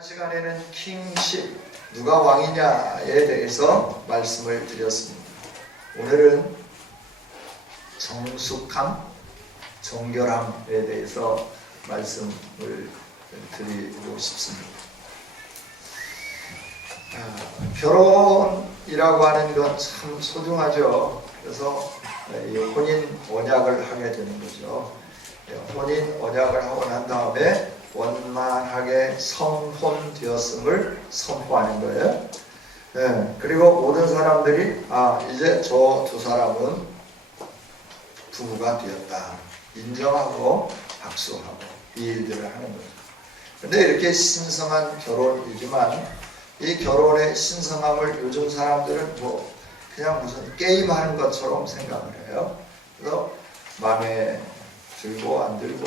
시간에는 킹십, 누가 왕이냐에 대해서 말씀을 드렸습니다. 오늘은 정숙함, 정결함에 대해서 말씀을 드리고 싶습니다. 결혼이라고 하는 건 참 소중하죠. 그래서 혼인 언약을 하게 되는 거죠. 혼인 언약을 하고 난 다음에 원만하게 성혼되었음을 선포하는 거예요. 그리고 모든 사람들이 이제 저 두 사람은 부부가 되었다 인정하고 박수하고 이 일들을 하는 거죠. 근데 이렇게 신성한 결혼이지만 이 결혼의 신성함을 요즘 사람들은 그냥 무슨 게임하는 것처럼 생각을 해요. 그래서 마음에 들고 안 들고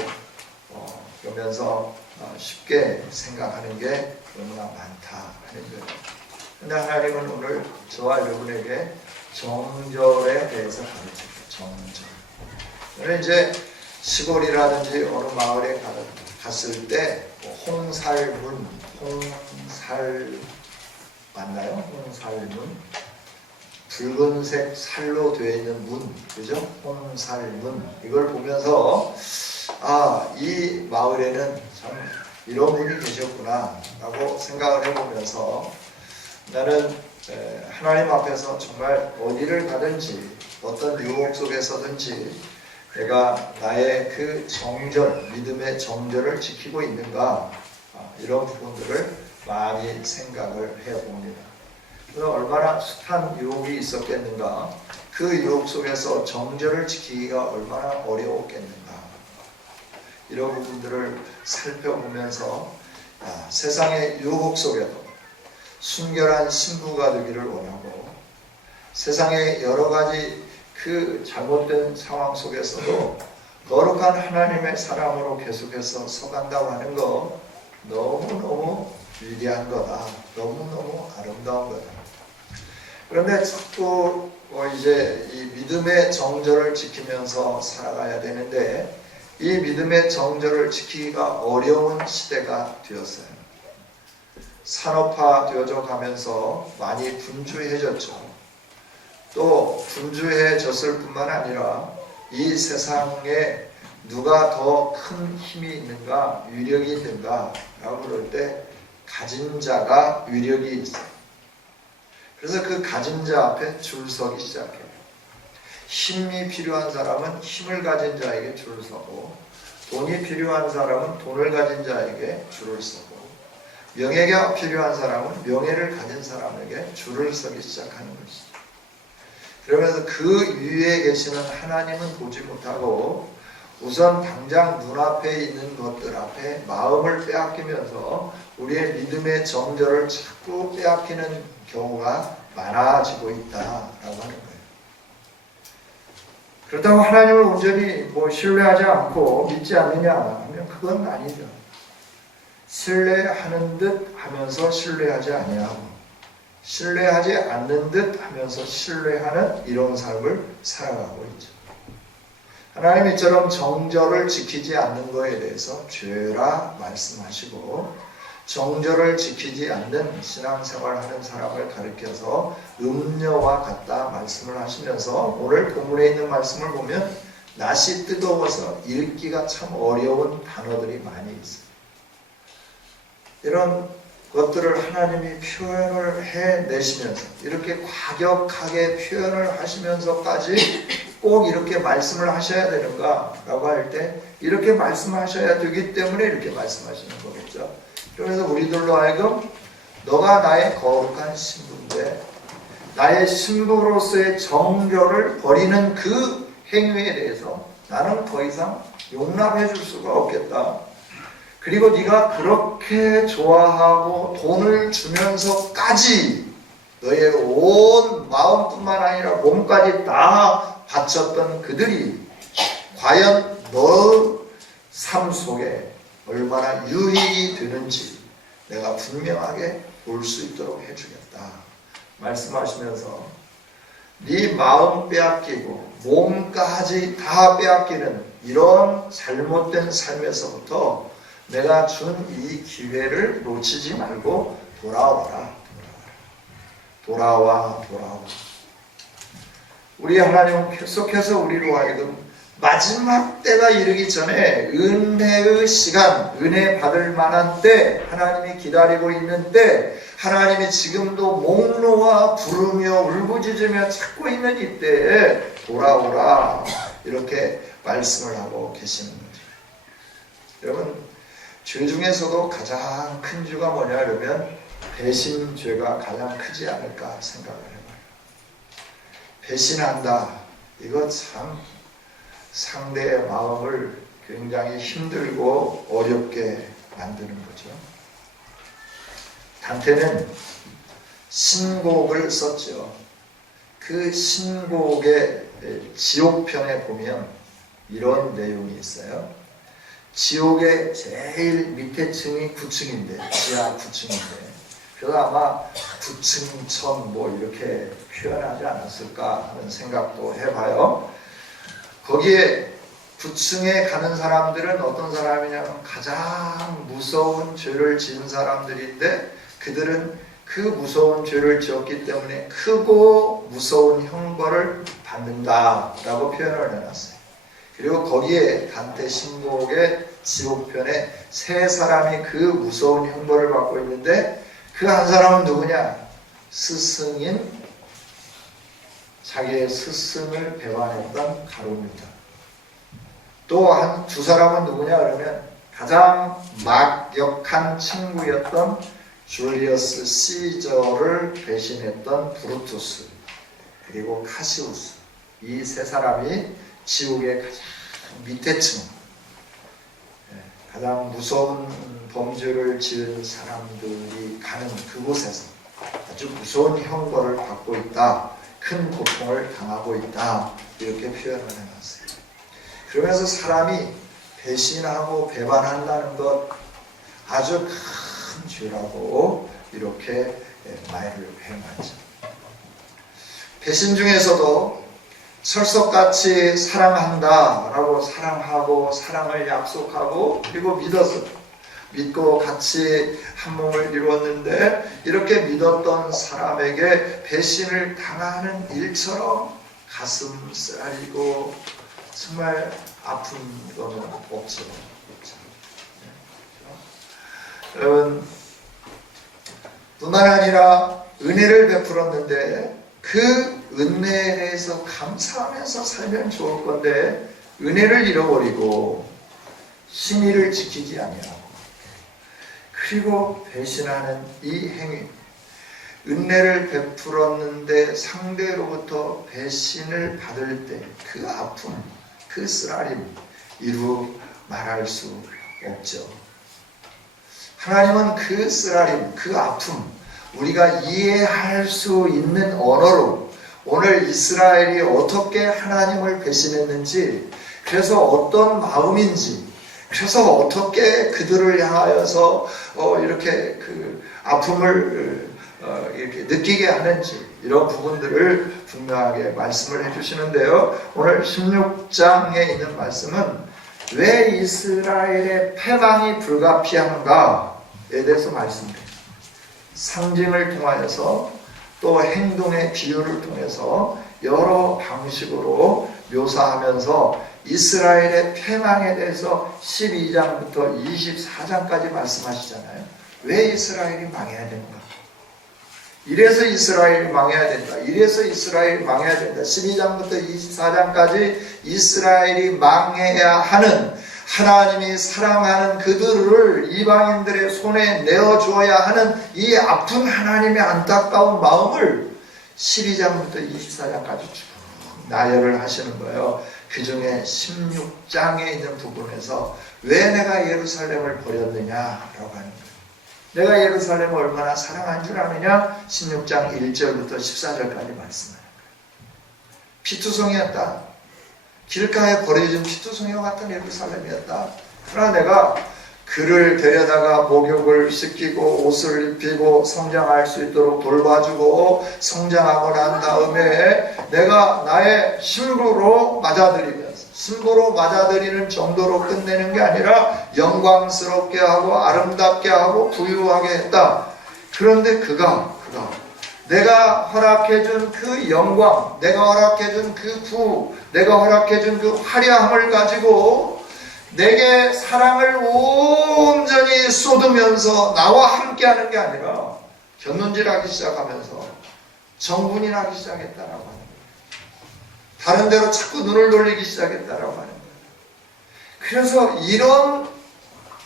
그러면서 쉽게 생각하는 게 너무나 많다 하는 거예요. 근데 하나님은 오늘 저와 여러분에게 정절에 대해서 가르쳐요. 정절. 저는 이제 시골이라든지 어느 마을에 갔을 때 홍살문, 홍살 맞나요? 홍살문, 붉은색 살로 되어 있는 문, 그죠? 홍살문. 이걸 보면서 이 마을에는 참 이런 분이 계셨구나 라고 생각을 해보면서 나는 하나님 앞에서 정말 어디를 가든지 어떤 유혹 속에서든지 내가 나의 그 정절, 믿음의 정절을 지키고 있는가, 이런 부분들을 많이 생각을 해봅니다. 그래서 얼마나 숱한 유혹이 있었겠는가, 그 유혹 속에서 정절을 지키기가 얼마나 어려웠겠는가, 이런 부분들을 살펴보면서 세상의 유혹 속에도 순결한 신부가 되기를 원하고, 세상의 여러 가지 그 잘못된 상황 속에서도 거룩한 하나님의 사람으로 계속해서 서간다고 하는 거 너무너무 위대한 거다. 너무너무 아름다운 거다. 그런데 자꾸 이제 이 믿음의 정절을 지키면서 살아가야 되는데 이 믿음의 정절을 지키기가 어려운 시대가 되었어요. 산업화되어져 가면서 많이 분주해졌죠. 또 분주해졌을 뿐만 아니라 이 세상에 누가 더 큰 힘이 있는가, 위력이 있는가 라고 그럴 때 가진 자가 위력이 있어요. 그래서 그 가진 자 앞에 줄 서기 시작해요. 힘이 필요한 사람은 힘을 가진 자에게 줄을 서고, 돈이 필요한 사람은 돈을 가진 자에게 줄을 서고, 명예가 필요한 사람은 명예를 가진 사람에게 줄을 서기 시작하는 것이죠. 그러면서 그 위에 계시는 하나님은 보지 못하고 우선 당장 눈앞에 있는 것들 앞에 마음을 빼앗기면서 우리의 믿음의 정절을 자꾸 빼앗기는 경우가 많아지고 있다라고 하는 거예요. 그렇다고 하나님을 온전히 신뢰하지 않고 믿지 않느냐 하면 그건 아니죠. 신뢰하는 듯 하면서 신뢰하지 아니하고, 신뢰하지 않는 듯 하면서 신뢰하는 이런 삶을 살아가고 있죠. 하나님 이처럼 정절을 지키지 않는 것에 대해서 죄라 말씀하시고, 정절을 지키지 않는 신앙생활하는 사람을 가리켜서 음녀와 같다 말씀을 하시면서 오늘 본문에 있는 말씀을 보면 낯이 뜨거워서 읽기가 참 어려운 단어들이 많이 있어요. 이런 것들을 하나님이 표현을 해내시면서 이렇게 과격하게 표현을 하시면서까지 꼭 이렇게 말씀을 하셔야 되는가 라고 할 때 이렇게 말씀하셔야 되기 때문에 이렇게 말씀하시는 거겠죠. 그래서 우리들로 하여금 너가 나의 거룩한 신부인데 나의 신부로서의 정절을 버리는 그 행위에 대해서 나는 더 이상 용납해 줄 수가 없겠다. 그리고 네가 그렇게 좋아하고 돈을 주면서까지 너의 온 마음뿐만 아니라 몸까지 다 바쳤던 그들이 과연 너 삶 속에 얼마나 유익이 되는지 내가 분명하게 볼 수 있도록 해주겠다 말씀하시면서 네 마음 빼앗기고 몸까지 다 빼앗기는 이런 잘못된 삶에서부터 내가 준 이 기회를 놓치지 말고 돌아와라. 돌아와. 우리 하나님은 계속해서 우리로 하여금 마지막 때가 이르기 전에 은혜의 시간, 은혜 받을 만한 때, 하나님이 기다리고 있는 때, 하나님이 지금도 목 놓아 부르며 울부짖으며 찾고 있는 이때에 돌아오라, 이렇게 말씀을 하고 계시는 거죠. 여러분, 죄 중에서도 가장 큰 죄가 뭐냐 그러면 배신죄가 가장 크지 않을까 생각을 해봐요. 배신한다, 이거 참 상대의 마음을 굉장히 힘들고 어렵게 만드는 거죠. 단테는 신곡을 썼죠. 그 신곡의 지옥편에 보면 이런 내용이 있어요. 지옥의 제일 밑에 층이 9층인데, 지하 9층인데, 그래서 아마 9층 천 뭐 이렇게 표현하지 않았을까 하는 생각도 해봐요. 거기에 9층에 가는 사람들은 어떤 사람이냐면 가장 무서운 죄를 지은 사람들인데, 그들은 그 무서운 죄를 지었기 때문에 크고 무서운 형벌을 받는다라고 표현을 해놨어요. 그리고 거기에 단테 신곡의 지옥편에 세 사람이 그 무서운 형벌을 받고 있는데, 그 한 사람은 누구냐? 스승인, 자기의 스승을 배반했던 가룟유다. 또 한 두 사람은 누구냐 그러면 가장 막역한 친구였던 줄리어스 시저를 배신했던 브루투스, 그리고 카시우스. 이 세 사람이 지옥의 가장 밑에 층, 가장 무서운 범죄를 지은 사람들이 가는 그곳에서 아주 무서운 형벌을 받고 있다, 큰 고통을 당하고 있다, 이렇게 표현을 해놨어요. 그러면서 사람이 배신하고 배반한다는 것 아주 큰 죄라고 이렇게 말을 해놨죠. 배신 중에서도 철석같이 사랑한다라고 사랑하고 사랑을 약속하고 그리고 믿고 같이 한 몸을 이루었는데, 이렇게 믿었던 사람에게 배신을 당하는 일처럼 가슴 쓰라리고 정말 아픈 거는 없죠. 여러분, 뿐만 아니라 은혜를 베풀었는데 그 은혜에 대해서 감사하면서 살면 좋을 건데, 은혜를 잃어버리고 신의를 지키지 아니하고 그리고 배신하는 이 행위, 은혜를 베풀었는데 상대로부터 배신을 받을 때 그 아픔, 그 쓰라림 이루 말할 수 없죠. 하나님은 그 쓰라림, 그 아픔, 우리가 이해할 수 있는 언어로 오늘 이스라엘이 어떻게 하나님을 배신했는지, 그래서 어떤 마음인지, 그래서 어떻게 그들을 향하여서 이렇게 그 아픔을 이렇게 느끼게 하는지, 이런 부분들을 분명하게 말씀을 해주시는데요. 오늘 16장에 있는 말씀은 왜 이스라엘의 패망이 불가피한가에 대해서 말씀드립니다. 상징을 통하여서 또 행동의 비유를 통해서 여러 방식으로 묘사하면서 이스라엘의 패망에 대해서 12장부터 24장까지 말씀하시잖아요. 왜 이스라엘이 망해야 되는가? 이래서 이스라엘이 망해야 된다. 이래서 이스라엘이 망해야 된다. 12장부터 24장까지 이스라엘이 망해야 하는, 하나님이 사랑하는 그들을 이방인들의 손에 내어주어야 하는 이 아픈 하나님의 안타까운 마음을 12장부터 24장까지 쭉 나열을 하시는 거예요. 그 중에 16장에 있는 부분에서 왜 내가 예루살렘을 버렸느냐라고 하는 거예요. 내가 예루살렘을 얼마나 사랑한 줄 아느냐? 16장 1절부터 14절까지 말씀하는 거예요. 피투성이었다. 길가에 버려진 피투성이와 같은 예루살렘이었다. 그러나 내가 그를 데려다가 목욕을 시키고 옷을 입히고 성장할 수 있도록 돌봐주고 성장하고 난 다음에 내가 나의 신부로 맞아들이면서, 신부로 맞아들이는 정도로 끝내는 게 아니라 영광스럽게 하고 아름답게 하고 부유하게 했다. 그런데 그가 내가 허락해준 그 영광, 내가 허락해준 그 부, 내가 허락해준 그 화려함을 가지고 내게 사랑을 온전히 쏟으면서 나와 함께하는 게 아니라 곁눈질하기 시작하면서 정분이 나기 시작했다라고 하는 거예요. 다른 데로 자꾸 눈을 돌리기 시작했다라고 하는 거예요. 그래서 이런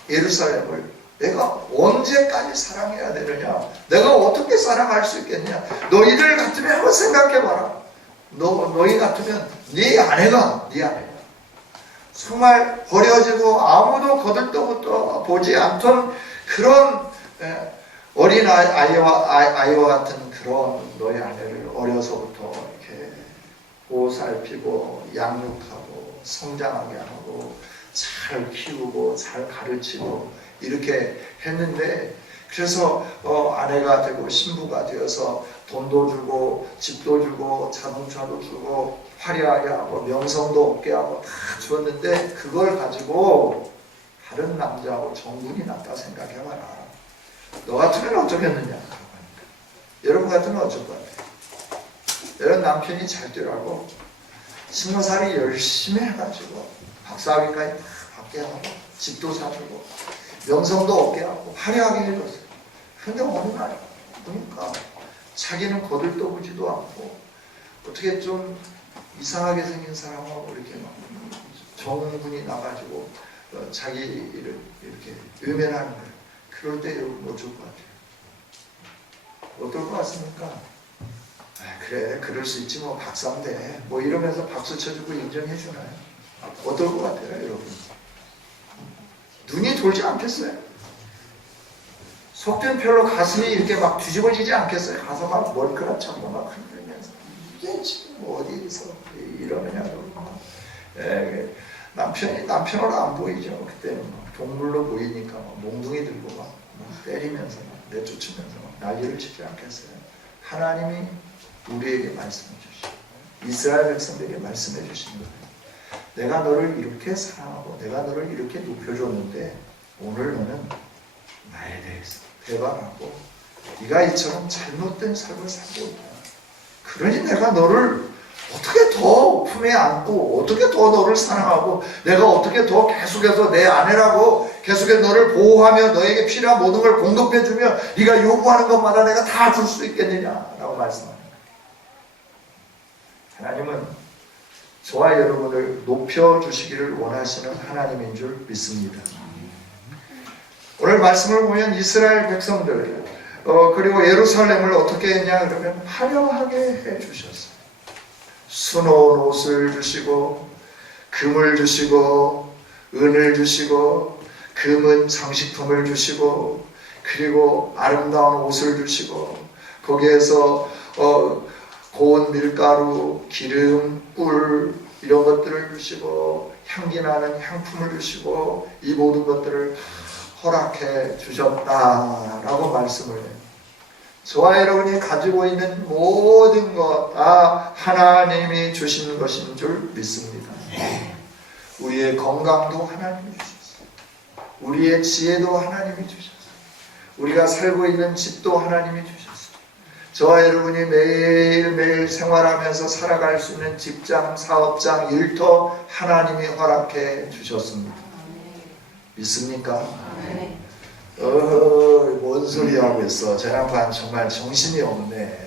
예루살렘을 내가 언제까지 사랑해야 되느냐? 내가 어떻게 사랑할 수 있겠냐? 너희들 같으면 한번 생각해봐라. 너희 같으면 네 아내가 정말 버려지고 아무도 거들떠부터 보지 않던 그런 어린 아이와 같은 그런 너희 아내를 어려서부터 이렇게 보살피고 양육하고 성장하게 하고 잘 키우고 잘 가르치고 이렇게 했는데, 그래서 아내가 되고 신부가 되어서 돈도 주고 집도 주고 자동차도 주고 화려하게 하고 명성도 얻게 하고 다 주었는데 그걸 가지고 다른 남자하고 정분이 났다 생각해봐라. 너 같으면 어쩌겠느냐? 여러분 같으면 어쩔 것 같아요? 여러분 남편이 잘 되라고 20살이 열심히 해가지고 박사학위까지 다 받게 하고 집도 사주고 명성도 얻게 하고 화려하게 해줬어요. 그런데 어느 날 보니까 자기는 거들떠보지도 않고 어떻게 좀 이상하게 생긴 사람하고 이렇게 막 정분이 나가지고 자기를 이렇게 외면하는 거예요. 그럴 때 여러분 어쩔 것 같아요? 어떨 것 같습니까? 그래 그럴 수 있지 뭐 박사인데 뭐 이러면서 박수 쳐주고 인정해 주나요? 어떨 것 같아요 여러분? 눈이 돌지 않겠어요? 속된 별로 가슴이 이렇게 막 뒤집어지지 않겠어요? 가서 막 멀크락차고 막 흔들면서 이게 지금 어디서 이러느냐고. 남편으로 안 보이죠. 그때는 동물로 보이니까 몽둥이 들고 막 때리면서 막 내쫓으면서 막 난리를 치지 않겠어요? 하나님이 우리에게 말씀해 주시고 이스라엘 백성들에게 말씀해 주신 거예요. 내가 너를 이렇게 사랑하고 내가 너를 이렇게 높여줬는데 오늘 너는 나에 대해서 배반하고 네가 이처럼 잘못된 삶을 살고 있다. 그러니 내가 너를 어떻게 더 품에 안고 어떻게 더 너를 사랑하고 내가 어떻게 더 계속해서 내 아내라고 계속해서 너를 보호하며 너에게 필요한 모든 걸 공급해주며 네가 요구하는 것마다 내가 다 줄 수 있겠느냐라고 말씀합니다. 하나님은 저와 여러분을 높여주시기를 원하시는 하나님인 줄 믿습니다. 오늘 말씀을 보면 이스라엘 백성들 그리고 예루살렘을 어떻게 했냐 그러면 화려하게 해주셨어요. 수놓은 옷을 주시고 금을 주시고 은을 주시고 금은 장식품을 주시고 그리고 아름다운 옷을 주시고 거기에서 고운 밀가루, 기름, 꿀 이런 것들을 주시고 향기나는 향품을 주시고 이 모든 것들을 허락해 주셨다라고 말씀을 해요. 저와 여러분이 가지고 있는 모든 것 다 하나님이 주신 것인 줄 믿습니다. 우리의 건강도 하나님이 주셨어요. 우리의 지혜도 하나님이 주셨어요. 우리가 살고 있는 집도 하나님이 주셨어요. 저와 여러분이 매일매일 생활하면서 살아갈 수 있는 직장, 사업장, 일터 하나님이 허락해 주셨습니다. 믿습니까? 뭔 소리 하고 있어. 저 양반 정말 정신이 없네.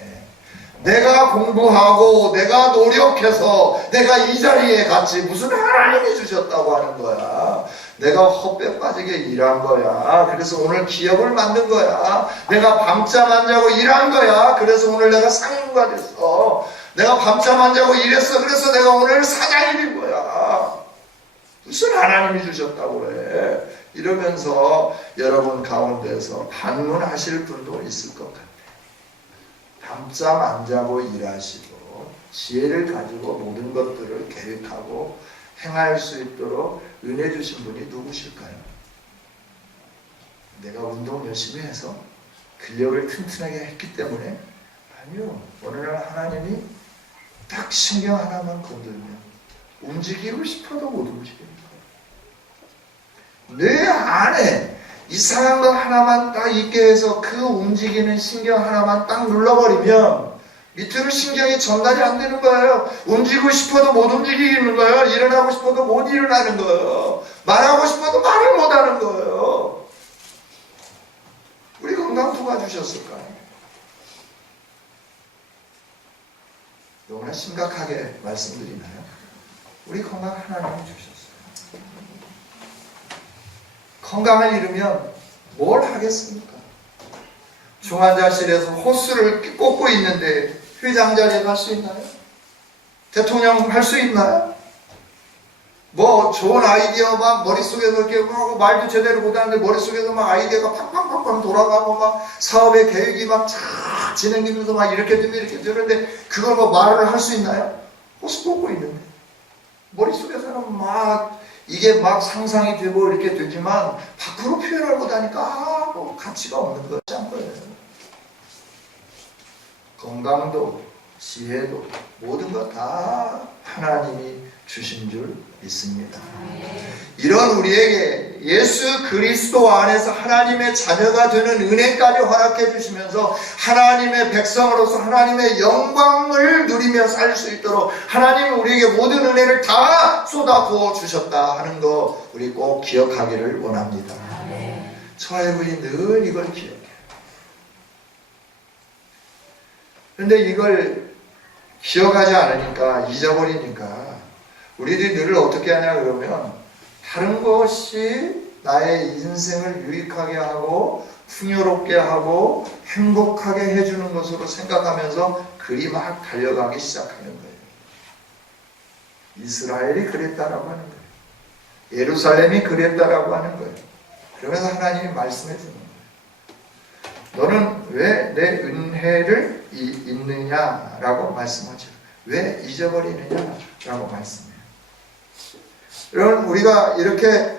내가 공부하고 내가 노력해서 내가 이 자리에 갔지 무슨 하나님이 주셨다고 하는 거야. 내가 헛배 빠지게 일한 거야. 그래서 오늘 기업을 만든 거야. 내가 밤잠 안 자고 일한 거야. 그래서 오늘 내가 상무가 됐어. 내가 밤잠 안 자고 일했어. 그래서 내가 오늘 사장이 된 거야. 무슨 하나님이 주셨다고 해. 이러면서 여러분 가운데서 반문하실 분도 있을 것 같아요. 밤잠 안 자고 일하시고 지혜를 가지고 모든 것들을 계획하고 행할 수 있도록 은혜 주신 분이 누구실까요? 내가 운동 열심히 해서 근력을 튼튼하게 했기 때문에? 아니요. 어느 날 하나님이 딱 신경 하나만 건들면 움직이고 싶어도 못 움직입니다. 뇌 안에 이상한 거 하나만 딱 있게 해서 그 움직이는 신경 하나만 딱 눌러버리면 밑으로 신경이 전달이 안 되는 거예요. 움직이고 싶어도 못 움직이는 거예요. 일어나고 싶어도 못 일어나는 거예요. 말하고 싶어도 말을 못 하는 거예요. 우리 건강 누가 주셨을까요? 너무나 심각하게 말씀드리나요? 우리 건강 하나님이 주셨어요. 건강을 잃으면 뭘 하겠습니까? 중환자실에서 호스를 꽂고 있는데 회장 자리에 갈 수 있나요? 대통령 할 수 있나요? 뭐 좋은 아이디어 막 머릿속에서 이렇게 하고 말도 제대로 못하는데 머릿속에서 막 아이디어가 팡팡팡팡 돌아가고 막 사업의 계획이 막 쫙 진행되면서 막 이렇게 되면 이렇게 되는데 그걸 뭐 말을 할 수 있나요? 호스 꽂고 있는데 머릿속에서는 막 이게 막 상상이 되고 이렇게 되지만 밖으로 표현을 못하니까 뭐 가치가 없는 것이 한 거예요. 건강도 지혜도 모든 것 다 하나님이 주신 줄 믿습니다. 이런 우리에게 예수 그리스도 안에서 하나님의 자녀가 되는 은혜까지 허락해 주시면서 하나님의 백성으로서 하나님의 영광을 누리며 살 수 있도록 하나님은 우리에게 모든 은혜를 다 쏟아부어 주셨다 하는 거 우리 꼭 기억하기를 원합니다. 저와 여러분이 늘 이걸 기억해요. 그런데 이걸 기억하지 않으니까 잊어버리니까 우리들이 늘 어떻게 하냐 그러면 다른 것이 나의 인생을 유익하게 하고 풍요롭게 하고 행복하게 해주는 것으로 생각하면서 그리 막 달려가기 시작하는 거예요. 이스라엘이 그랬다라고 하는 거예요. 예루살렘이 그랬다라고 하는 거예요. 그러면서 하나님이 말씀해 주는 거예요. 너는 왜 내 은혜를 잊느냐라고 말씀하죠. 왜 잊어버리느냐라고 말씀해요. 여러분 우리가 이렇게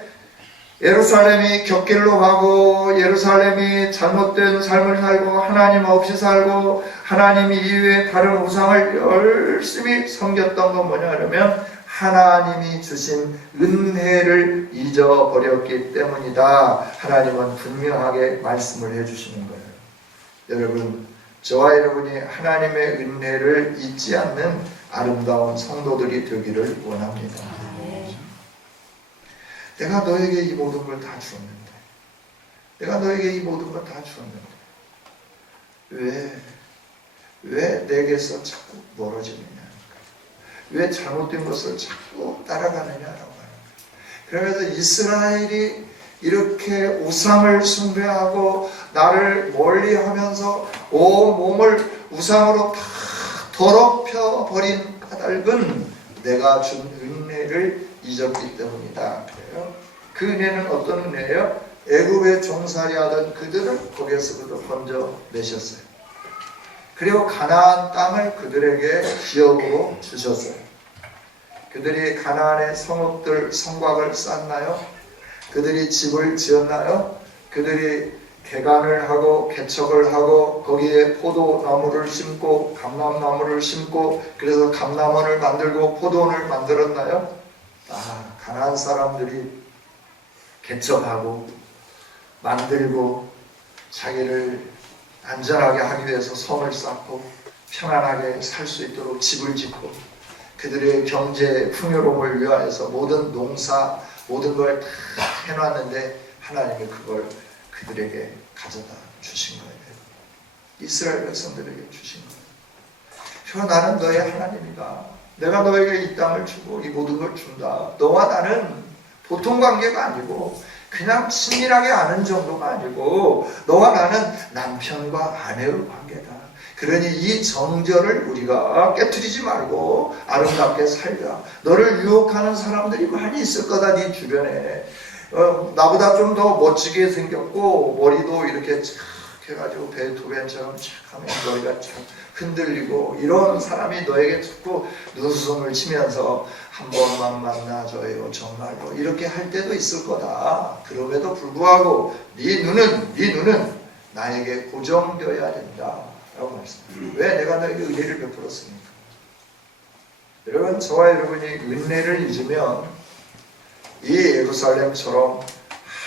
예루살렘이 곁길로 가고 예루살렘이 잘못된 삶을 살고 하나님 없이 살고 하나님 이외에 다른 우상을 열심히 섬겼던 건 뭐냐 그러면 하나님이 주신 은혜를 잊어버렸기 때문이다. 하나님은 분명하게 말씀을 해주시는 거예요. 여러분 저와 여러분이 하나님의 은혜를 잊지 않는 아름다운 성도들이 되기를 원합니다. 내가 너에게 이 모든 걸 다 주었는데 내가 너에게 이 모든 걸 다 주었는데 왜 내게서 자꾸 멀어지느냐 왜 잘못된 것을 자꾸 따라가느냐라고 하는 거예요. 그러면서 이스라엘이 이렇게 우상을 숭배하고 나를 멀리하면서 온 몸을 우상으로 다 더럽혀 버린 까닭은 내가 준 은혜를 잊었기 때문이다. 그래요. 그 은혜는 어떤 은혜예요? 애굽에 종살이하던 그들을 거기에서부터 건져내셨어요. 그리고 가나안 땅을 그들에게 기업으로 주셨어요. 그들이 가나안의 성읍들 성곽을 쌓나요? 그들이 집을 지었나요? 그들이 개간을 하고 개척을 하고 거기에 포도나무를 심고 감람나무를 심고 그래서 감람원을 만들고 포도원을 만들었나요? 가나안 사람들이 개척하고 만들고 자기를 안전하게 하기 위해서 성을 쌓고 편안하게 살 수 있도록 집을 짓고 그들의 경제 풍요로움을 위하여서 모든 농사 모든 걸 다 해놨는데 하나님이 그걸 그들에게 가져다 주신 거예요. 이스라엘 백성들에게 주신 거예요. 그래서 나는 너의 하나님이다. 내가 너에게 이 땅을 주고 이 모든 걸 준다. 너와 나는 보통 관계가 아니고 그냥 친밀하게 아는 정도가 아니고 너와 나는 남편과 아내의 관계다. 그러니 이 정절을 우리가 깨트리지 말고 아름답게 살자. 너를 유혹하는 사람들이 많이 있을 거다. 네 주변에 나보다 좀 더 멋지게 생겼고 머리도 이렇게 착 해가지고 베토벤처럼 착 하면 머리가 착 흔들리고 이런 사람이 너에게 자꾸 눈수som을 치면서 한 번만 만나줘요 정말로 이렇게 할 때도 있을 거다. 그럼에도 불구하고 네 눈은 나에게 고정되어야 된다 라고 말씀합니다. 왜 내가 너에게 은혜를 베풀었습니까? 여러분 저와 여러분이 은혜를 잊으면 이 예루살렘처럼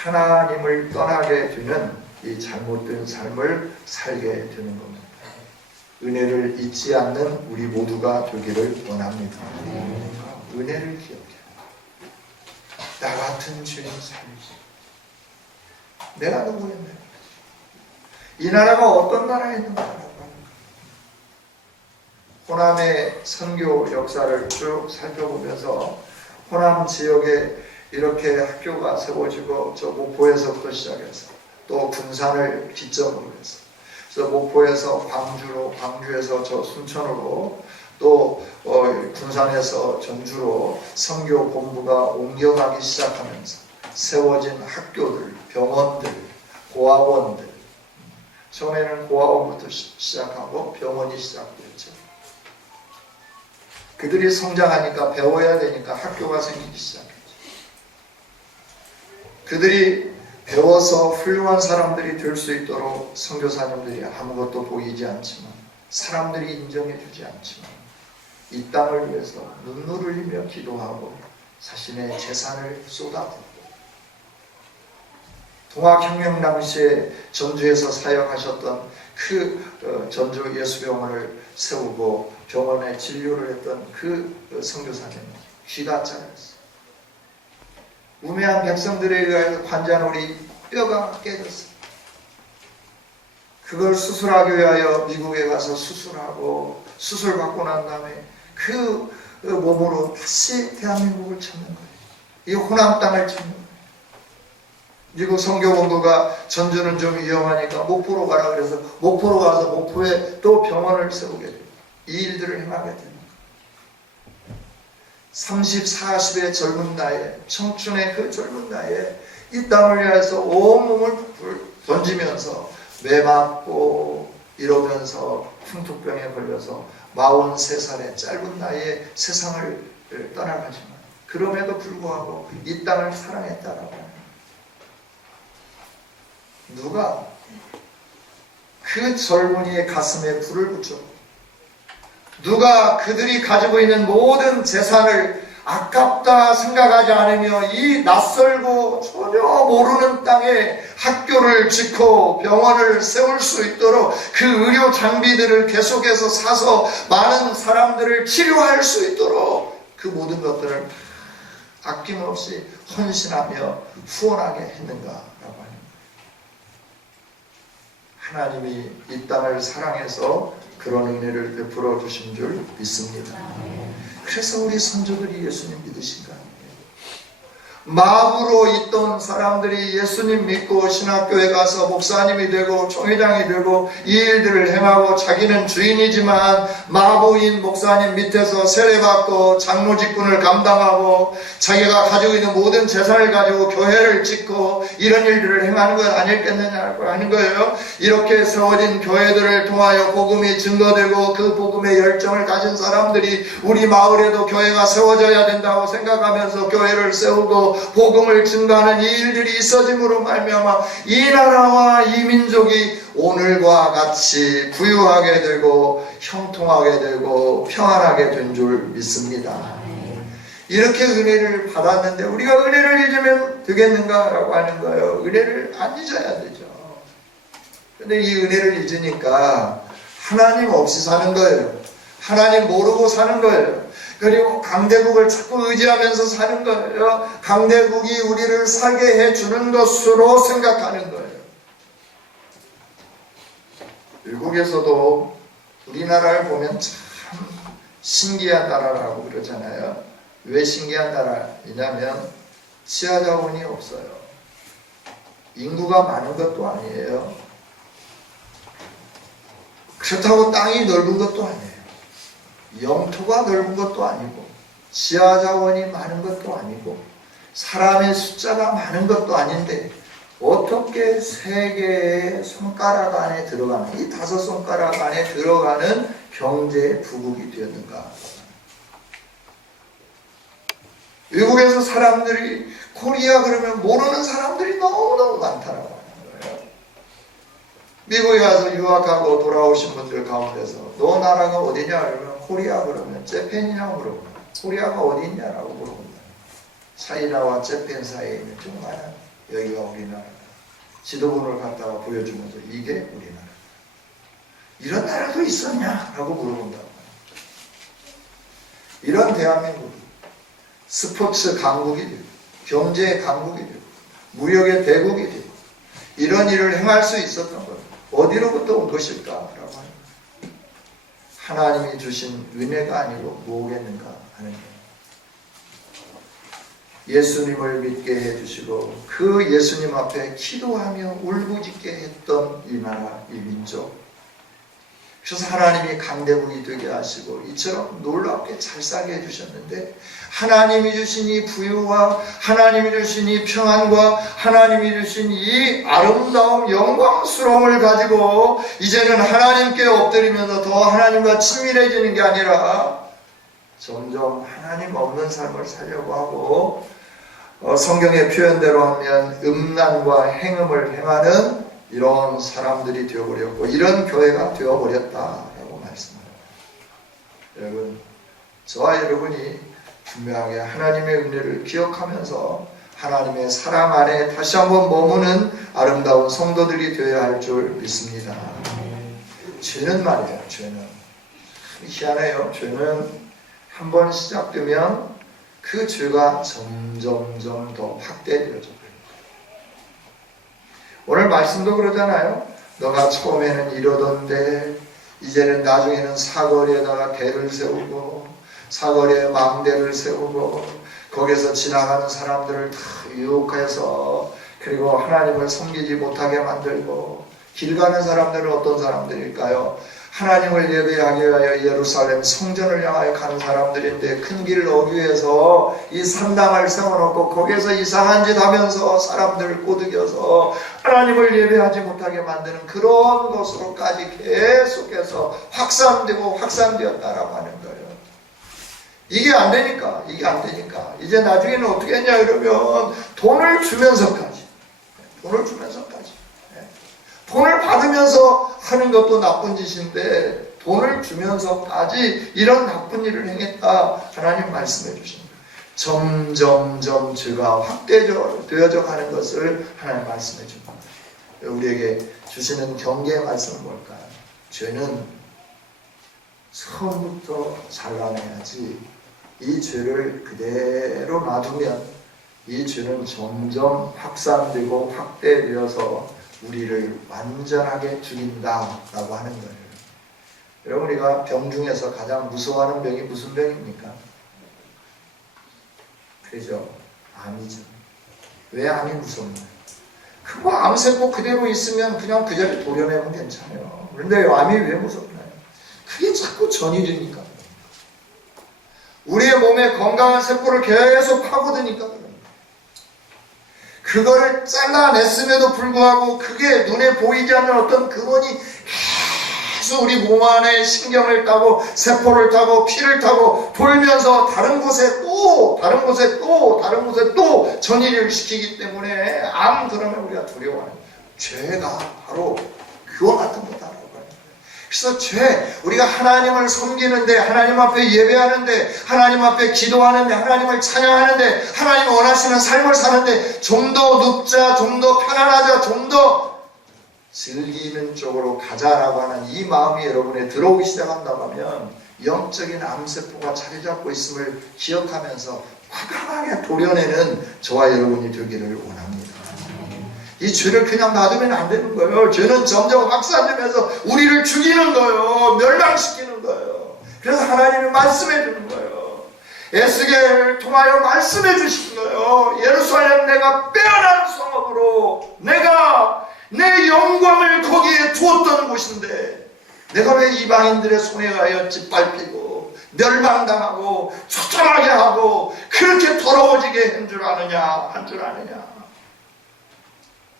하나님을 떠나게 되는 이 잘못된 삶을 살게 되는 겁니다. 은혜를 잊지 않는 우리 모두가 되기를 원합니다. 은혜를 기억해. 나 같은 죄인 살지. 내가 누구였냐? 이 나라가 어떤 나라에 있는가? 호남의 선교 역사를 쭉 살펴보면서 호남 지역에 이렇게 학교가 세워지고 저 목포에서부터 시작해서 또 군산을 기점으로 해서 그래서 목포에서 광주로, 광주에서 저 순천으로 또 군산에서 전주로 선교 본부가 옮겨가기 시작하면서 세워진 학교들, 병원들, 고아원들, 처음에는 고아원부터 시작하고 병원이 시작되었죠. 그들이 성장하니까 배워야 되니까 학교가 생기기 시작했죠. 그들이 배워서 훌륭한 사람들이 될 수 있도록 선교사님들이 아무것도 보이지 않지만, 사람들이 인정해 주지 않지만 이 땅을 위해서 눈물을 흘리며 기도하고 자신의 재산을 쏟아붓고, 동학혁명 당시에 전주에서 사역하셨던 그 전주 예수병원을 세우고 병원에 진료를 했던 그 선교사님 귀가 잘렸어요. 우매한 백성들에 의하여 관자놀이 뼈가 깨졌어요. 그걸 수술하기 위하여 미국에 가서 수술하고 수술받고 난 다음에 그 몸으로 다시 대한민국을 찾는 거예요. 이 호남 땅을 찾는 거예요. 미국 선교본부가 전주는 좀 위험하니까 목포로 가라 그래서 목포로 가서 목포에 또 병원을 세우게 돼요. 이 일들을 행하게 됩니다. 30, 40의 젊은 나이에, 청춘의 그 젊은 나이에 이 땅을 위해서 온몸을 던지면서 매 맞고 이러면서 흉통병에 걸려서 43살의 짧은 나이에 세상을 떠나가지만 그럼에도 불구하고 이 땅을 사랑했다라고 합니다. 누가 그 젊은이의 가슴에 불을 붙였고, 누가 그들이 가지고 있는 모든 재산을 아깝다 생각하지 않으며 이 낯설고 전혀 모르는 땅에 학교를 짓고 병원을 세울 수 있도록 그 의료 장비들을 계속해서 사서 많은 사람들을 치료할 수 있도록 그 모든 것들을 아낌없이 헌신하며 후원하게 했는가라고 합니다. 하나님이 이 땅을 사랑해서 그런 은혜를 베풀어 주신 줄 믿습니다. 그래서 우리 선조들이 예수님 믿으신 거 아니에요. 마음으로 있던 사람들이 예수님 믿고 신학교에 가서 목사님이 되고 총회장이 되고 이 일들을 행하고 자기는 주인이지만 마부인 목사님 밑에서 세례받고 장로 직분을 감당하고 자기가 가지고 있는 모든 재산을 가지고 교회를 짓고 이런 일들을 행하는 건 아니겠느냐고 하는 거예요. 이렇게 세워진 교회들을 통하여 복음이 증거되고 그 복음의 열정을 가진 사람들이 우리 마을에도 교회가 세워져야 된다고 생각하면서 교회를 세우고 복음을 증거하는 이 일들이 있어짐으로 말미암아 이 나라와 이 민족이 오늘과 같이 부유하게 되고 형통하게 되고 평안하게 된 줄 믿습니다. 이렇게 은혜를 받았는데 우리가 은혜를 잊으면 되겠는가라고 하는 거예요. 은혜를 안 잊어야 되죠. 근데 이 은혜를 잊으니까 하나님 없이 사는 거예요. 하나님 모르고 사는 거예요. 그리고 강대국을 자꾸 의지하면서 사는 거예요. 강대국이 우리를 살게 해주는 것으로 생각하는 거예요. 미국에서도 우리나라를 보면 참 신기한 나라라고 그러잖아요. 왜 신기한 나라이냐면 지하자원이 없어요. 인구가 많은 것도 아니에요. 그렇다고 땅이 넓은 것도 아니에요. 영토가 넓은 것도 아니고 지하자원이 많은 것도 아니고 사람의 숫자가 많은 것도 아닌데 어떻게 세 개의 손가락 안에 들어가는 이 5손가락 안에 들어가는 경제의 부국이 되었는가? 외국에서 사람들이 코리아 그러면 모르는 사람들이 너무너무 많다라고 하는 거예요. 미국에 가서 유학하고 돌아오신 분들 가운데서 너 나라가 어디냐 그러면 코리아 그러면 재팬이냐고 물어봅니다. 코리아가 어디 있냐라고 물어봅니다. 차이나와 재팬 사이에 있는 정말 여기가 우리나라. 지도본을 갖다가 보여주면서 이게 우리나라. 이런 나라도 있었냐? 라고 물어본다고. 이런 대한민국이 스포츠 강국이 되고 경제의 강국이 되고 무역의 대국이 되고 이런 일을 행할 수 있었던 것 어디로부터 온 것일까라고 하는 거예요. 하나님이 주신 은혜가 아니고 뭐겠는가 하는 거예요. 예수님을 믿게 해주시고 그 예수님 앞에 기도하며 울부짖게 했던 이 나라, 이 민족. 그래서 하나님이 강대국이 되게 하시고 이처럼 놀랍게 잘 살게 해주셨는데 하나님이 주신 이 부유와 하나님이 주신 이 평안과 하나님이 주신 이 아름다움 영광스러움을 가지고 이제는 하나님께 엎드리면서 더 하나님과 친밀해지는 게 아니라 점점 하나님 없는 삶을 살려고 하고 성경의 표현대로 하면 음란과 행음을 행하는 이런 사람들이 되어버렸고 이런 교회가 되어버렸다라고 말씀합니다. 여러분, 저와 여러분이 분명하게 하나님의 은혜를 기억하면서 하나님의 사랑 안에 다시 한번 머무는 아름다운 성도들이 되어야 할 줄 믿습니다. 죄는 말이에요. 죄는 희한해요. 죄는 한번 시작되면 그 죄가 점점점 더 확대되어져. 오늘 말씀도 그러잖아요. 너가 처음에는 이러던데 이제는 나중에는 사거리에다가 대를 세우고 사거리에 망대를 세우고 거기서 지나가는 사람들을 다 유혹해서 그리고 하나님을 섬기지 못하게 만들고 길 가는 사람들은 어떤 사람들일까요? 하나님을 예배하기 위하여 예루살렘 성전을 향하여 가는 사람들인데 큰 길을 오기 위해서 이 산당을 세워놓고 거기에서 이상한 짓 하면서 사람들을 꼬드겨서 하나님을 예배하지 못하게 만드는 그런 것으로까지 계속해서 확산되고 확산되었다라고 하는 거예요. 이게 안 되니까 이제 나중에는 어떻게 했냐 그러면 돈을 주면서까지 돈을 받으면서 하는 것도 나쁜 짓인데 돈을 주면서까지 이런 나쁜 일을 행했다 하나님 말씀해 주십니다. 점점점 죄가 확대되어져 가는 것을 하나님 말씀해 줍니다. 우리에게 주시는 경계의 말씀은 뭘까요? 죄는 처음부터 잘라내야지 이 죄를 그대로 놔두면 이 죄는 점점 확산되고 확대되어서 우리를 완전하게 죽인다라고 하는 거예요. 여러분, 우리가 병 중에서 가장 무서워하는 병이 무슨 병입니까? 그죠? 암이죠. 왜 암이 무섭나요? 그거 암세포 그대로 있으면 그냥 그 자리에 도려내면 괜찮아요. 그런데 암이 왜 무섭나요? 그게 자꾸 전이되니까. 우리의 몸에 건강한 세포를 계속 파고드니까. 그거를 잘라냈음에도 불구하고 그게 눈에 보이지 않는 어떤 근원이 계속 우리 몸 안에 신경을 타고 세포를 타고 피를 타고 돌면서 다른 곳에 또 전이를 시키기 때문에 암 그러면 우리가 두려워하는 죄가 바로 그거 같은 거다라고 하는 거예요. 그래서 우리가 하나님을 섬기는데 하나님 앞에 예배하는데 하나님 앞에 기도하는데 하나님을 찬양하는데 하나님 원하시는 삶을 사는데 좀 더 눕자, 좀 더 편안하자, 좀 더 즐기는 쪽으로 가자라고 하는 이 마음이 여러분에 들어오기 시작한다고 하면 영적인 암세포가 자리 잡고 있음을 기억하면서 과감하게 도려내는 저와 여러분이 되기를 원합니다. 이 죄를 그냥 놔두면 안 되는 거예요. 죄는 점점 확산되면서 우리를 죽이는 거예요. 멸망시키는 거예요. 그래서 하나님이 말씀해 주는 거예요. 에스겔을 통하여 말씀해 주신 거예요. 예루살렘 내가 빼어난 성읍으로 내가 내 영광을 거기에 두었던 곳인데 내가 왜 이방인들의 손에 가여 짓밟히고 멸망당하고 처참하게 하고 그렇게 더러워지게 한 줄 아느냐.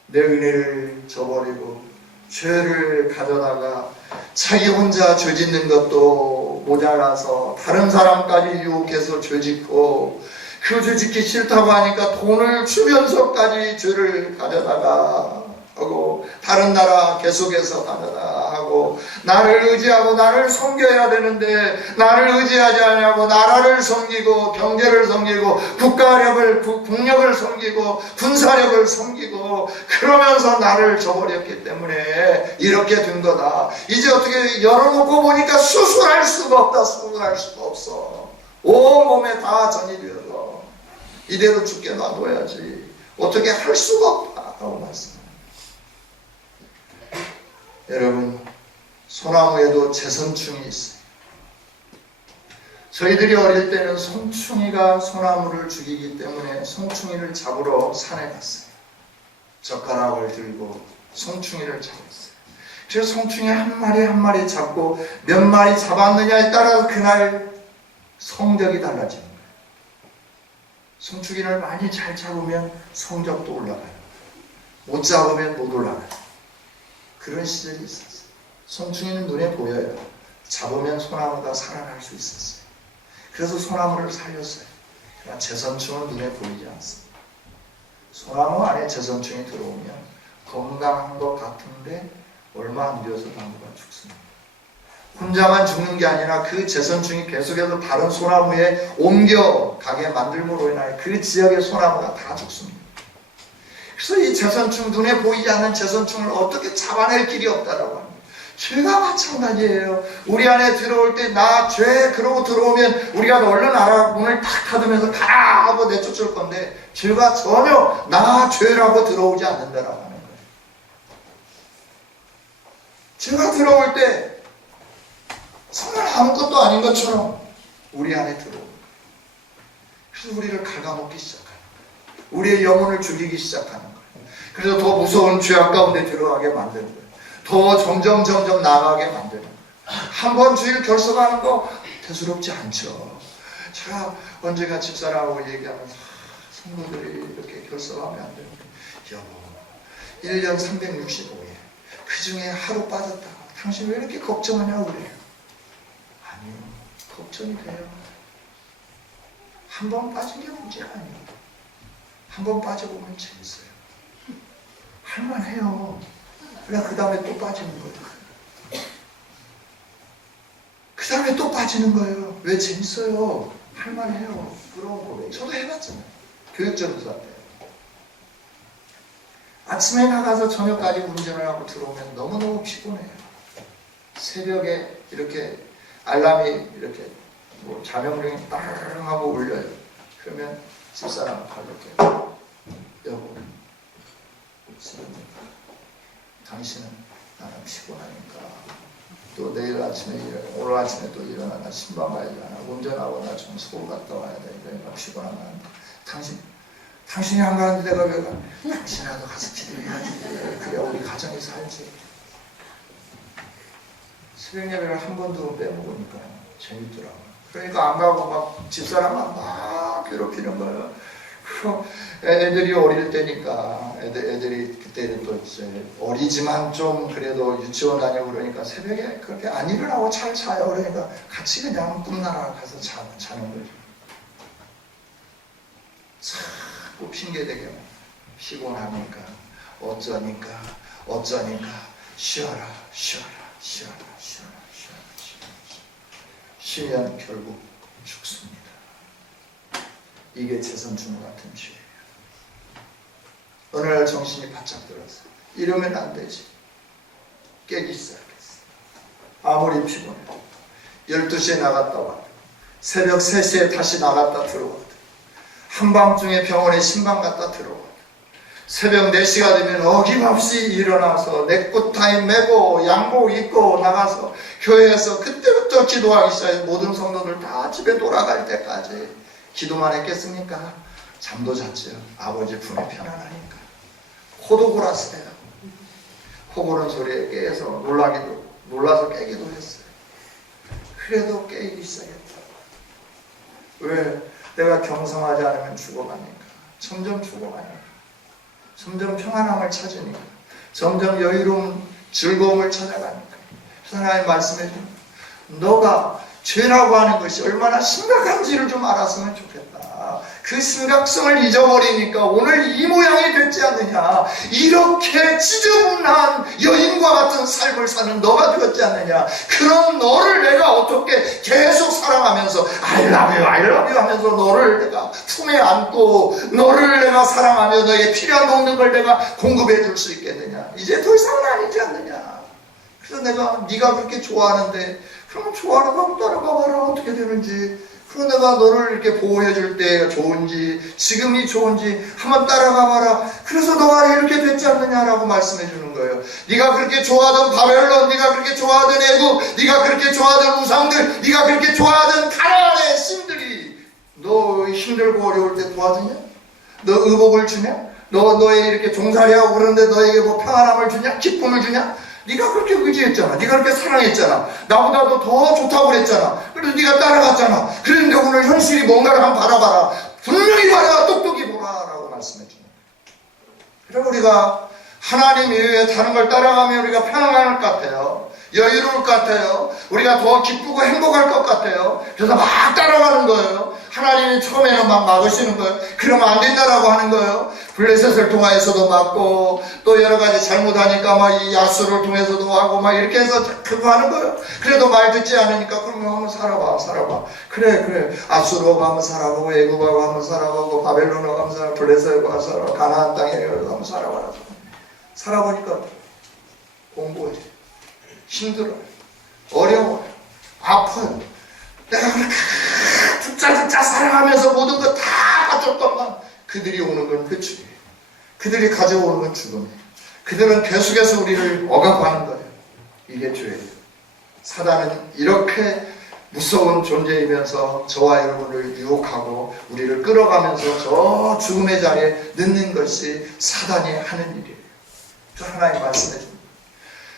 내 은혜를 저버리고 죄를 가져다가 자기 혼자 죄 짓는 것도 모자라서 다른 사람까지 유혹해서 죄 짓고 그 죄 짓기 싫다고 하니까 돈을 주면서까지 죄를 가져다가 하고 다른 나라 계속해서 가져다 하고 생각하고 나를 의지하고 나를 섬겨야 되는데 나를 의지하지 않냐고 나라를 섬기고 경제를 섬기고 국력을 섬기고 군사력을 섬기고 그러면서 나를 저버렸기 때문에 이렇게 된 거다. 이제 어떻게 열어놓고 보니까 수술할 수가 없다. 수술할 수가 없어. 온몸에 다 전이 되어서 이대로 죽게 놔둬야지 어떻게 할 수가 없다고 말씀합니다. 여러분, 소나무에도 재선충이 있어요. 저희들이 어릴 때는 송충이가 소나무를 죽이기 때문에 송충이를 잡으러 산에 갔어요. 젓가락을 들고 송충이를 잡았어요. 그래서 송충이 한 마리 한 마리 잡고 몇 마리 잡았느냐에 따라서 그날 성적이 달라지는 거예요. 송충이를 많이 잘 잡으면 성적도 올라가요. 못 잡으면 못 올라가요. 그런 시절이 있었어요. 송충이는 눈에 보여요. 잡으면 소나무가 살아날 수 있었어요. 그래서 소나무를 살렸어요. 그러나 재선충은 눈에 보이지 않습니다. 소나무 안에 재선충이 들어오면 건강한 것 같은데 얼마 안 되어서 나무가 죽습니다. 혼자만 죽는 게 아니라 그 재선충이 계속해서 다른 소나무에 옮겨가게 만들므로 인하여 그 지역의 소나무가 다 죽습니다. 그래서 이 재선충, 눈에 보이지 않는 재선충을 어떻게 잡아낼 길이 없다라고 합니다. 죄가 마찬가지예요. 우리 안에 들어올 때 나 죄 그러고 들어오면 우리가 얼른 알아 문을 탁 닫으면서 가라 하고 내쫓을 건데 죄가 전혀 나 죄라고 들어오지 않는다라고 하는 거예요. 죄가 들어올 때 정말 아무것도 아닌 것처럼 우리 안에 들어옵니다. 그래서 우리를 갉아먹기 시작해요. 우리의 영혼을 죽이기 시작하는 거예요. 그래서 더 무서운 죄악 가운데 들어가게 만드는 거예요. 더 점점 나아가게 만드는 거예요. 한 번 주일 결석하는 거 대수롭지 않죠. 제가 언제가 집사람하고 얘기하면서 성도들이 이렇게 결석하면 안 되는데 여보 1년 365일 그 중에 하루 빠졌다. 당신 왜 이렇게 걱정하냐고 그래요. 아니요. 걱정이 돼요. 한 번 빠진 게 문제가 아니에요. 한 번 빠져보면 재밌어요. 할만해요. 그래 그 다음에 또 빠지는 거예요. 그 다음에 또 빠지는 거예요. 왜 재밌어요? 할만해요. 부러운 고백. 저도 해봤잖아요. 교육전도사 때. 아침에 나가서 저녁까지 운전을 하고 들어오면 너무너무 피곤해요. 새벽에 이렇게 알람이 이렇게 뭐 자명령이 따르릉 하고 울려요. 그러면 집사람 가볍게 여보 당신은 나는 피곤하니까 또 내일 아침에 오늘 아침에 또 일어나 나 신방 가야 되나 운전하고 나 좀 서울 갔다 와야 되니까 피곤하면 당신이 안 가는데 내가 왜 가? 당신이라도 가서 기도해야지. 그래야 우리 가정이 살지. 새벽 예배를 한 번도 빼먹으니까 재밌더라고요. 그러니까 안 가고 막 집사람만 막 괴롭히는 거예요. 애들이 어릴 때니까 애들이 그때는 또 이제 어리지만 좀 그래도 유치원 다니고 그러니까 새벽에 그렇게 안 일어나고 잘 자요. 그러니까 같이 그냥 꿈나라 가서 자는 거죠. 자꾸 핑계대게 피곤하니까 어쩌니까 쉬어라 쉬면 결국 죽습니다. 이게 재선충 같은 죄예요. 어느 날 정신이 바짝 들어서 이러면 안 되지. 깨기 시작했어. 아무리 피곤해. 12시에 나갔다 와도 새벽 3시에 다시 나갔다 들어와도 한밤중에 병원에 신방 갔다 들어와도 새벽 4시가 되면 어김없이 일어나서 내꽃타임 메고 양복 입고 나가서 교회에서 그때부터 기도하기 시작해서 모든 성도들 다 집에 돌아갈 때까지 기도만 했겠습니까? 잠도 잤죠. 아버지 품에 편안하니까. 코도 골았어요. 코 고는 소리에 깨서 놀라서 깨기도 했어요. 그래도 깨기 시작했다. 왜? 내가 경성하지 않으면 죽어가니까. 점점 죽어가니까. 점점 평안함을 찾으니까. 점점 여유로운 즐거움을 찾아가니까. 하나님 말씀해 줍니다. 너가 죄라고 하는 것이 얼마나 심각한지를 좀 알았으면 좋겠다. 그 심각성을 잊어버리니까 오늘 이 모양이 됐지 않느냐. 이렇게 지저분한 여인과 같은 삶을 사는 너가 되었지 않느냐. 그런 너를 내가 어떻게 계속 사랑하면서 I love you, I love you 하면서 너를 내가 품에 안고 너를 내가 사랑하며 너의 필요한 모든 걸 내가 공급해 줄 수 있겠느냐. 이제 더 이상은 아니지 않느냐. 그래서 내가 네가 그렇게 좋아하는데 그러면 좋아하는 거 한번 따라가 봐라. 어떻게 되는지. 그럼 내가 너를 이렇게 보호해 줄 때가 좋은지 지금이 좋은지 한번 따라가 봐라. 그래서 너가 이렇게 됐지 않느냐라고 말씀해 주는 거예요. 네가 그렇게 좋아하던 바벨론, 네가 그렇게 좋아하던 애국, 네가 그렇게 좋아하던 우상들, 네가 그렇게 좋아하던 가나안의 신들이 너 힘들고 어려울 때 도와주냐? 너 의복을 주냐? 너에 이렇게 종살이하고 그러는데 너에게 뭐 평안함을 주냐? 기쁨을 주냐? 네가 그렇게 의지했잖아. 네가 그렇게 사랑했잖아. 나보다도 더 좋다고 그랬잖아. 그래서 네가 따라갔잖아. 그런데 오늘 현실이 뭔가를 한번 바라봐라. 분명히 봐라. 똑똑히 보라 라고 말씀해 주는 거예요. 그럼 우리가 하나님 이외에 다른 걸 따라가면 우리가 편안할 것 같아요. 여유로울 것 같아요. 우리가 더 기쁘고 행복할 것 같아요. 그래서 막 따라가는 거예요. 하나님이 처음에는 막 막으시는 거예요. 그러면 안 된다라고 하는 거예요. 블레셋을 통해서도 막고 또 여러 가지 잘못하니까 막 이 야수를 통해서도 하고 막 이렇게 해서 그거 하는 거예요. 그래도 말 듣지 않으니까 그러면 한번 살아봐. 그래. 아수르하고 한번 살아보고 애국하고 한번 살아보고 바벨론하고 한번 살아보고 블레셋하고 한번 살아보고 가나안 땅에 한번 살아봐라. 살아보니까 공부해. 힘들어요. 어려워요. 아파요. 내가 그렇게 듣자 사랑하면서 모든 거 다 가졌건만 그들이 오는 건 끝이에요. 그들이 가져오는 건 죽음이에요. 그들은 계속해서 우리를 억압하는 거예요. 이게 죄예요. 사단은 이렇게 무서운 존재이면서 저와 여러분을 유혹하고 우리를 끌어가면서 저 죽음의 자리에 넣는 것이 사단이 하는 일이에요. 저 하나님 말씀해 줍니다.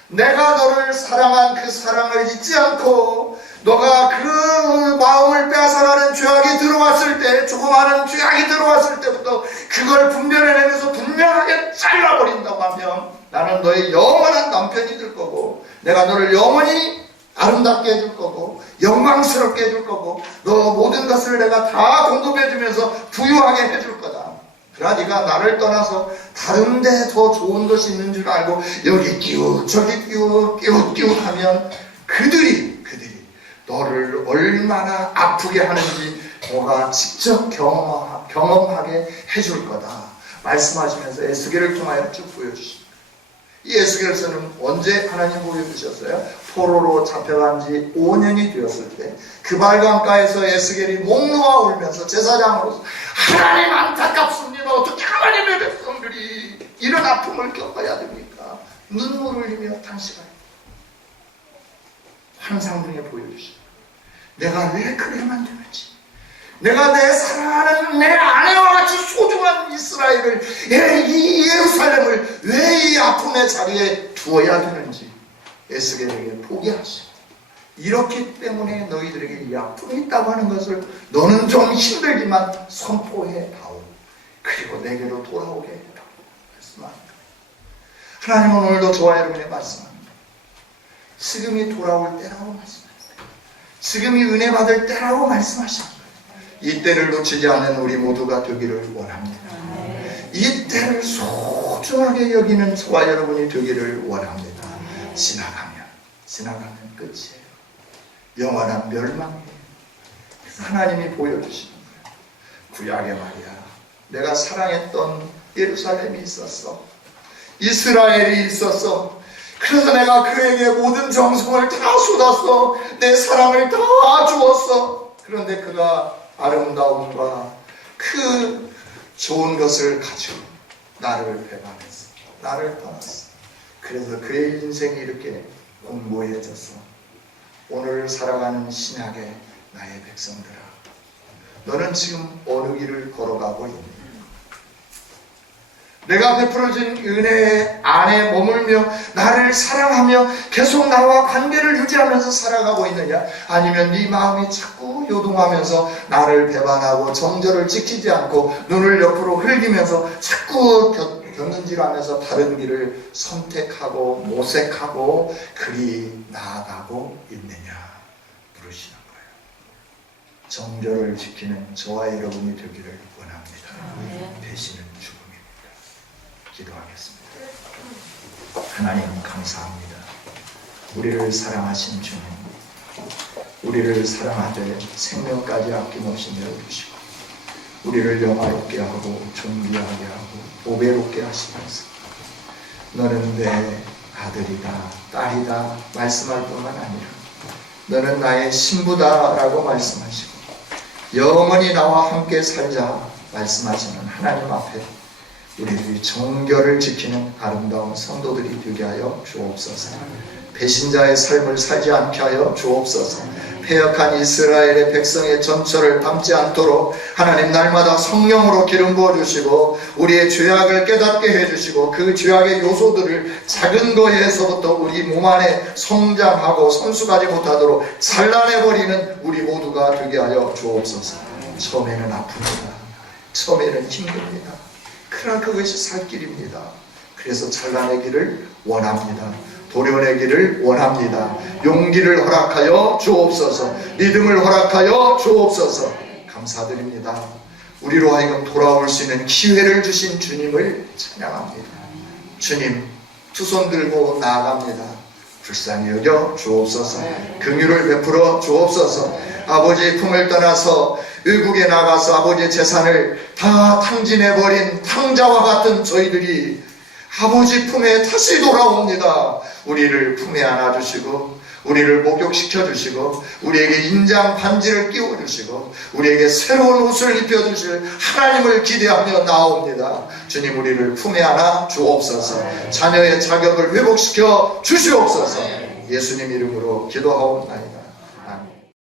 내가 너를 사랑한 그 사랑을 잊지 않고 너가 그 마음을 빼앗아가는 죄악이 들어왔을 때, 조그마한 죄악이 들어왔을 때부터 그걸 분별해내면서 분명하게 잘라버린다고 하면 나는 너의 영원한 남편이 될 거고 내가 너를 영원히 아름답게 해줄 거고 영광스럽게 해줄 거고 너 모든 것을 내가 다 공급해주면서 부유하게 해줄 거다. 그러나 네가 나를 떠나서 다른 데 더 좋은 것이 있는 줄 알고 여기 끼우 저기 끼우 하면 그들이 너를 얼마나 아프게 하는지 너가 직접 경험하게 해줄 거다 말씀하시면서 에스겔을 통하여 쭉 보여주십니다. 이 에스겔서는 언제 하나님 보여주셨어요? 포로로 잡혀간 지 5년이 되었을 때 그 발강가에서 에스겔이 목 놓아 울면서 제사장으로서 하나님 안타깝습니다. 어떻게 하나님의 백성들이 이런 아픔을 겪어야 됩니까? 눈물을 흘리며 탄식하여 환상 중에 보여주십니다. 내가 왜 그래야만 되는지, 내가 내 사랑하는 내 아내와 같이 소중한 이스라엘을, 이 예루살렘을 왜 이 아픔의 자리에 두어야 되는지 에스겔에게 포기하시고, 이렇기 때문에 너희들에게 이 아픔이 있다고 하는 것을 너는 좀 힘들지만 선포해 다오. 그리고 내게로 돌아오게 해라. 말씀합니다. 하나님은 오늘도 저와 여러분의 말씀합니다. 지금이 돌아올 때라고 말씀합니다. 지금이 은혜 받을 때라고 말씀하십니다. 이 때를 놓치지 않는 우리 모두가 되기를 원합니다. 이 때를 소중하게 여기는 저와 여러분이 되기를 원합니다. 지나가면 끝이에요. 영원한 멸망이에요. 그래서 하나님이 보여주시는 거예요. 구약에 말이야, 내가 사랑했던 예루살렘이 있었어. 이스라엘이 있었어. 그래서 내가 그에게 모든 정성을 다 쏟았어. 내 사랑을 다 주었어. 그런데 그가 아름다움과 그 좋은 것을 가지고 나를 배반했어. 나를 떠났어. 그래서 그의 인생이 이렇게 공고해졌어. 오늘 살아가는 신약의 나의 백성들아, 너는 지금 어느 길을 걸어가고 있니? 내가 베풀어준 은혜 안에 머물며 나를 사랑하며 계속 나와 관계를 유지하면서 살아가고 있느냐? 아니면 네 마음이 자꾸 요동하면서 나를 배반하고 정절을 지키지 않고 눈을 옆으로 흘리면서 자꾸 곁눈질하면서 다른 길을 선택하고 모색하고 그리 나아가고 있느냐? 물으시는 거예요. 정결을 지키는 저와 여러분이 되기를 원합니다. 배신은 죽음입니다. 기도하겠습니다. 하나님 감사합니다. 우리를 사랑하신 주님, 우리를 사랑하되 생명까지 아낌없이 내어주시고 우리를 영화롭게 하고 존귀하게 하고 보배롭게 하시면서 너는 내 아들이다 딸이다 말씀할 뿐만 아니라 너는 나의 신부다라고 말씀하시고 영원히 나와 함께 살자 말씀하시는 하나님 앞에 우리들이 정결을 지키는 아름다운 성도들이 되게 하여 주옵소서. 배신자의 삶을 살지 않게 하여 주옵소서. 패역한 이스라엘의 백성의 전처를 담지 않도록 하나님 날마다 성령으로 기름 부어주시고 우리의 죄악을 깨닫게 해주시고 그 죄악의 요소들을 작은 거에서부터 우리 몸 안에 성장하고 성숙하지 못하도록 잘라내버리는 우리 모두가 되게 하여 주옵소서. 처음에는 아픕니다. 처음에는 힘듭니다. 그러나 그것이 살 길입니다. 그래서 잘라내기를 원합니다. 도려내기를 원합니다. 용기를 허락하여 주옵소서. 믿음을 허락하여 주옵소서. 감사드립니다. 우리로 하여금 돌아올 수 있는 기회를 주신 주님을 찬양합니다. 주님, 두 손 들고 나아갑니다. 불쌍히 여겨 주옵소서. 긍휼을 베풀어 주옵소서. 아버지의 품을 떠나서 외국에 나가서 아버지의 재산을 다 탕진해버린 탕자와 같은 저희들이 아버지 품에 다시 돌아옵니다. 우리를 품에 안아주시고 우리를 목욕시켜주시고 우리에게 인장 반지를 끼워주시고 우리에게 새로운 옷을 입혀주실 하나님을 기대하며 나옵니다. 주님, 우리를 품에 안아 주옵소서. 자녀의 자격을 회복시켜 주시옵소서. 예수님 이름으로 기도하옵나이다.